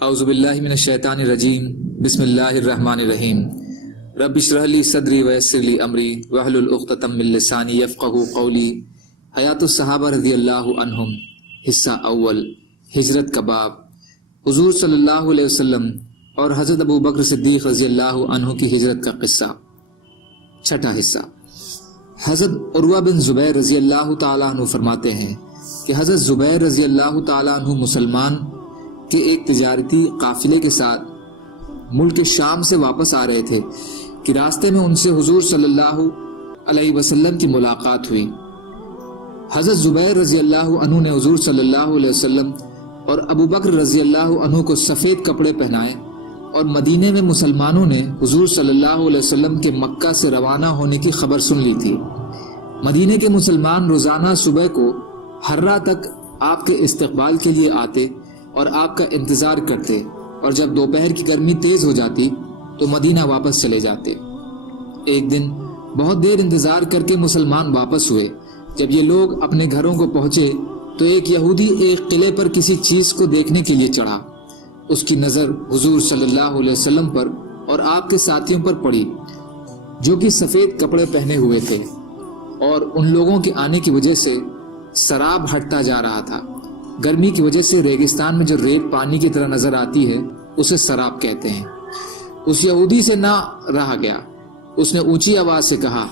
اعوذ باللہ من الشیطان الرجیم بسم اللہ الرحمن الرحیم رب اشرح لی صدری ویسر لی امری واحلل عقدۃ من لسانی یفقہوا قولی۔ حیات الصحابہ رضی اللہ عنہم، حصہ اول، ہجرت کا باب۔ حضور صلی اللہ علیہ وسلم اور حضرت ابو بکر صدیق رضی اللہ عنہ کی ہجرت کا قصہ، چھٹا حصہ۔ حضرت عروہ بن زبیر رضی اللہ تعالیٰ عنہ فرماتے ہیں کہ حضرت زبیر رضی اللہ تعالیٰ عنہ مسلمان کے ایک تجارتی قافلے کے ساتھ ملک شام سے واپس آ رہے تھے کہ راستے میں ان سے حضور صلی اللہ علیہ وسلم کی ملاقات ہوئی۔ حضرت زبیر رضی اللہ عنہ نے حضور صلی اللہ علیہ وسلم اور ابو بکر رضی اللہ عنہ کو سفید کپڑے پہنائے، اور مدینے میں مسلمانوں نے حضور صلی اللہ علیہ وسلم کے مکہ سے روانہ ہونے کی خبر سن لی تھی۔ مدینے کے مسلمان روزانہ صبح کو ہرہ تک آپ کے استقبال کے لیے آتے اور آپ کا انتظار کرتے، اور جب دوپہر کی گرمی تیز ہو جاتی تو مدینہ واپس چلے جاتے۔ ایک دن بہت دیر انتظار کر کے مسلمان واپس ہوئے۔ جب یہ لوگ اپنے گھروں کو پہنچے تو ایک یہودی ایک قلعے پر کسی چیز کو دیکھنے کے لیے چڑھا۔ اس کی نظر حضور صلی اللہ علیہ وسلم پر اور آپ کے ساتھیوں پر پڑی، جو کہ سفید کپڑے پہنے ہوئے تھے، اور ان لوگوں کے آنے کی وجہ سے سراب ہٹتا جا رہا تھا۔ گرمی کی وجہ سے ریگستان میں جو ریت پانی کی طرح نظر آتی ہے اسے سراب کہتے ہیں۔ اس یہودی سے نہ رہا گیا، اس نے اونچی آواز سے کہا،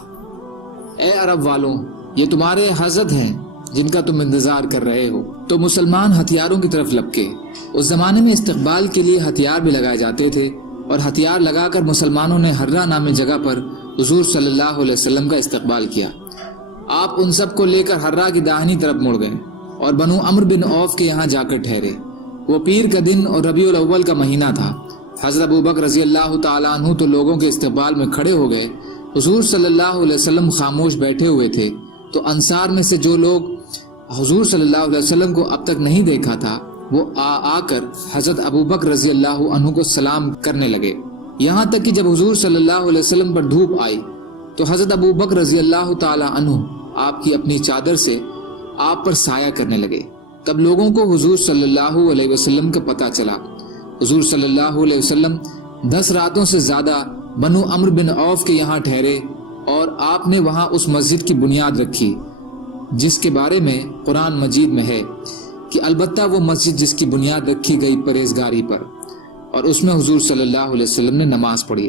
اے عرب والوں، یہ تمہارے حضرت ہیں جن کا تم انتظار کر رہے ہو۔ تو مسلمان ہتھیاروں کی طرف لپکے۔ اس زمانے میں استقبال کے لیے ہتھیار بھی لگائے جاتے تھے، اور ہتھیار لگا کر مسلمانوں نے ہرہ نامی جگہ پر حضور صلی اللہ علیہ وسلم کا استقبال کیا۔ آپ ان سب کو لے کر ہرہ کی داہنی طرف مڑ گئے اور بنو عمرو بن عوف کے یہاں جا کر ٹھہرے۔ وہ پیر کا دن اور ربیع الاول کا مہینہ تھا۔ حضرت ابو بکر رضی اللہ تعالیٰ عنہ تو لوگوں کے استقبال میں کھڑے ہو گئے۔ حضور صلی اللہ علیہ وسلم خاموش بیٹھے ہوئے تھے، تو انصار میں سے جو لوگ حضور صلی اللہ علیہ وسلم کو اب تک نہیں دیکھا تھا وہ آ کر حضرت ابو بکر رضی اللہ عنہ کو سلام کرنے لگے، یہاں تک کہ جب حضور صلی اللہ علیہ وسلم پر دھوپ آئی تو حضرت ابو بکر رضی اللہ تعالیٰ عنہ آپ کی اپنی چادر سے آپ پر سایہ کرنے لگے۔ تب لوگوں کو حضور صلی اللہ علیہ وسلم کا پتہ چلا۔ حضور صلی اللہ علیہ وسلم 10 راتوں سے زیادہ بنو عمرو بن عوف کے یہاں ٹھہرے، اور آپ نے وہاں اس مسجد کی بنیاد رکھی جس کے بارے میں قرآن مجید میں ہے کہ البتہ وہ مسجد جس کی بنیاد رکھی گئی پرہیزگاری پر، اور اس میں حضور صلی اللہ علیہ وسلم نے نماز پڑھی۔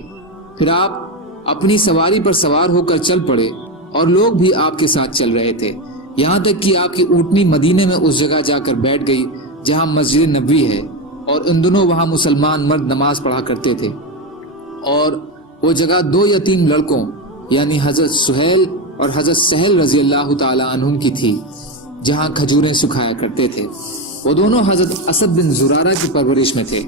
پھر آپ اپنی سواری پر سوار ہو کر چل پڑے، اور لوگ بھی آپ کے ساتھ چل رہے تھے، یہاں تک کہ آپ کی اونٹنی مدینے میں اس جگہ جا کر بیٹھ گئی جہاں مسجد نبوی ہے، اور ان دنوں وہاں مسلمان مرد نماز پڑھا کرتے تھے۔ اور وہ جگہ 2 یتیم لڑکوں یعنی حضرت سہیل اور حضرت سہل رضی اللہ تعالی عنہم کی تھی، جہاں کھجوریں سکھایا کرتے تھے۔ وہ دونوں حضرت اسد بن زرارہ کی پرورش میں تھے۔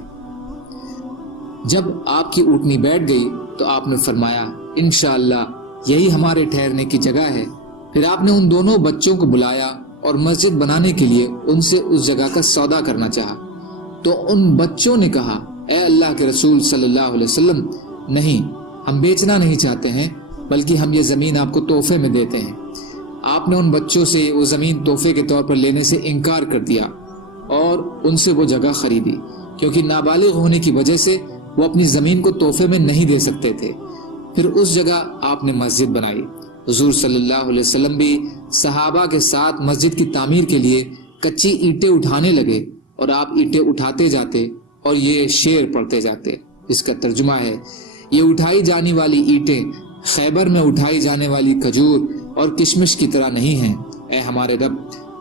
جب آپ کی اونٹنی بیٹھ گئی تو آپ نے فرمایا، انشاءاللہ یہی ہمارے ٹھہرنے کی جگہ ہے۔ پھر آپ نے ان دونوں بچوں کو بلایا اور مسجد بنانے کے لیے ان سے اس جگہ کا سودا کرنا چاہا، تو ان بچوں نے کہا، اے اللہ کے رسول صلی اللہ علیہ وسلم، نہیں، ہم بیچنا نہیں چاہتے ہیں، بلکہ ہم یہ زمین آپ کو تحفے میں دیتے ہیں۔ آپ نے ان بچوں سے وہ زمین تحفے کے طور پر لینے سے انکار کر دیا اور ان سے وہ جگہ خریدی، کیونکہ نابالغ ہونے کی وجہ سے وہ اپنی زمین کو تحفے میں نہیں دے سکتے تھے۔ پھر اس جگہ آپ نے مسجد بنائی۔ حضور صلی اللہ علیہ وسلم بھی صحابہ کے ساتھ مسجد کی تعمیر کے لیے کچی اینٹیں اٹھانے لگے، اور آپ اینٹیں اٹھاتے جاتے اور یہ شعر پڑھتے جاتے۔ اس کا ترجمہ ہے، یہ اٹھائی جانے والی اینٹیں خیبر میں اٹھائی جانے والی کھجور اور کشمش کی طرح نہیں ہیں، اے ہمارے رب،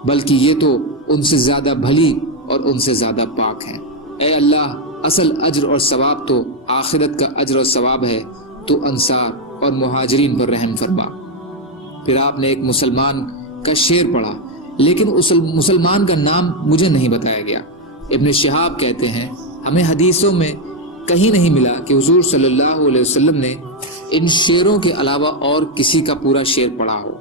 بلکہ یہ تو ان سے زیادہ بھلی اور ان سے زیادہ پاک ہیں۔ اے اللہ، اصل اجر اور ثواب تو آخرت کا اجر اور ثواب ہے، تو انصار اور مہاجرین پر رحم فرما۔ پھر آپ نے ایک مسلمان کا شعر پڑھا، لیکن اس مسلمان کا نام مجھے نہیں بتایا گیا۔ ابن شہاب کہتے ہیں، ہمیں حدیثوں میں کہیں نہیں ملا کہ حضور صلی اللہ علیہ وسلم نے ان شعروں کے علاوہ اور کسی کا پورا شعر پڑھا ہو۔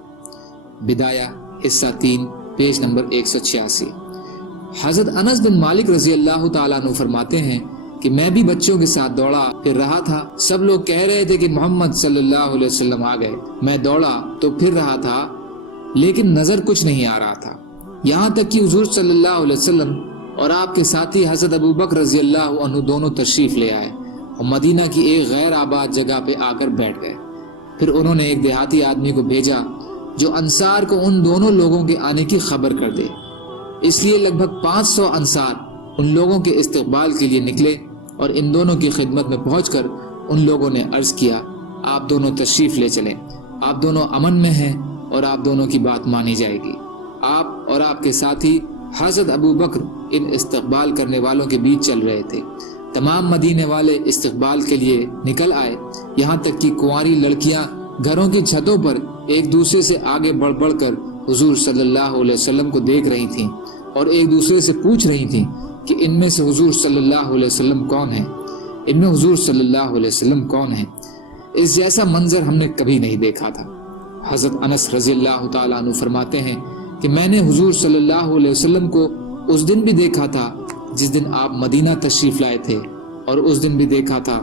بدایہ حصہ 3 پیج نمبر 186۔ حضرت انس بن مالک رضی اللہ تعالیٰ عنہ فرماتے ہیں کہ میں بھی بچوں کے ساتھ دوڑا پھر رہا تھا، سب لوگ کہہ رہے تھے کہ محمد صلی اللہ علیہ وسلم آ گئے۔ میں دوڑا تو پھر رہا تھا، لیکن نظر کچھ نہیں آ رہا تھا، یہاں تک کہ حضور صلی اللہ علیہ وسلم اور آپ کے ساتھی حضرت ابو بکر رضی اللہ عنہ دونوں تشریف لے آئے اور مدینہ کی ایک غیر آباد جگہ پہ آ کر بیٹھ گئے۔ پھر انہوں نے ایک دیہاتی آدمی کو بھیجا جو انصار کو ان دونوں لوگوں کے آنے کی خبر کر دے۔ اس لیے لگ بھگ 500 انصار ان لوگوں کے استقبال کے لیے نکلے اور ان دونوں کی خدمت میں پہنچ کر ان لوگوں نے عرض کیا، آپ دونوں تشریف لے چلیں، آپ دونوں امن میں ہیں اور آپ دونوں کی بات مانی جائے گی۔ آپ اور آپ کے ساتھی حضرت ابو بکر ان استقبال کرنے والوں کے بیچ چل رہے تھے۔ تمام مدینے والے استقبال کے لیے نکل آئے، یہاں تک کہ کنواری لڑکیاں گھروں کی چھتوں پر ایک دوسرے سے آگے بڑھ بڑھ کر حضور صلی اللہ علیہ وسلم کو دیکھ رہی تھیں اور ایک دوسرے سے پوچھ رہی تھیں کہ ان میں سے حضور صلی اللہ علیہ وسلم کون ہیں، ان میں حضور صلی اللہ علیہ وسلم کون ہیں۔ اس جیسا منظر ہم نے کبھی نہیں دیکھا تھا۔ حضرت انس رضی اللہ تعالیٰ عنہ فرماتے ہیں کہ میں نے حضور صلی اللہ علیہ وسلم کو اس دن بھی دیکھا تھا جس دن آپ مدینہ تشریف لائے تھے، اور اس دن بھی دیکھا تھا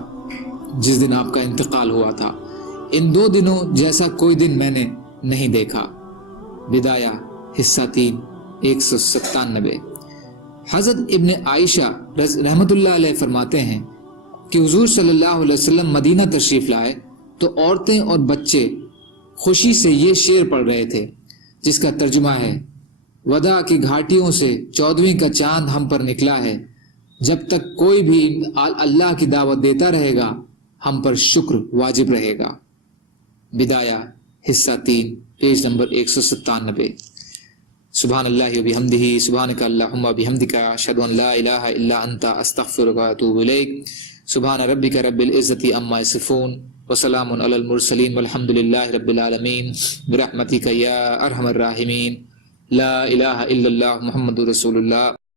جس دن آپ کا انتقال ہوا تھا۔ ان 2 دنوں جیسا کوئی دن میں نے نہیں دیکھا۔ بدایہ حصہ 3 197۔ حضرت ابن عائشہ رحمت اللہ علیہ فرماتے ہیں کہ حضور صلی اللہ علیہ وسلم مدینہ تشریف لائے تو عورتیں اور بچے خوشی سے یہ شعر پڑھ رہے تھے جس کا ترجمہ ہے، وداع کی گھاٹیوں سے 14ویں کا چاند ہم پر نکلا ہے، جب تک کوئی بھی اللہ کی دعوت دیتا رہے گا ہم پر شکر واجب رہے گا۔ بدایہ حصہ 3 پیج نمبر 197۔ سبحان اللہ و بحمدہ، سبحانک اللہم و بحمدک، اشہد ان لا الہ الا انت، استغفرک و اتوب الیک۔ سبحان ربک رب العزۃ عما یصفون وسلام علی المرسلین والحمد للہ رب العالمین، برحمتک یا ارحم الراحمین، لا الہ الا اللہ محمد رسول اللہ۔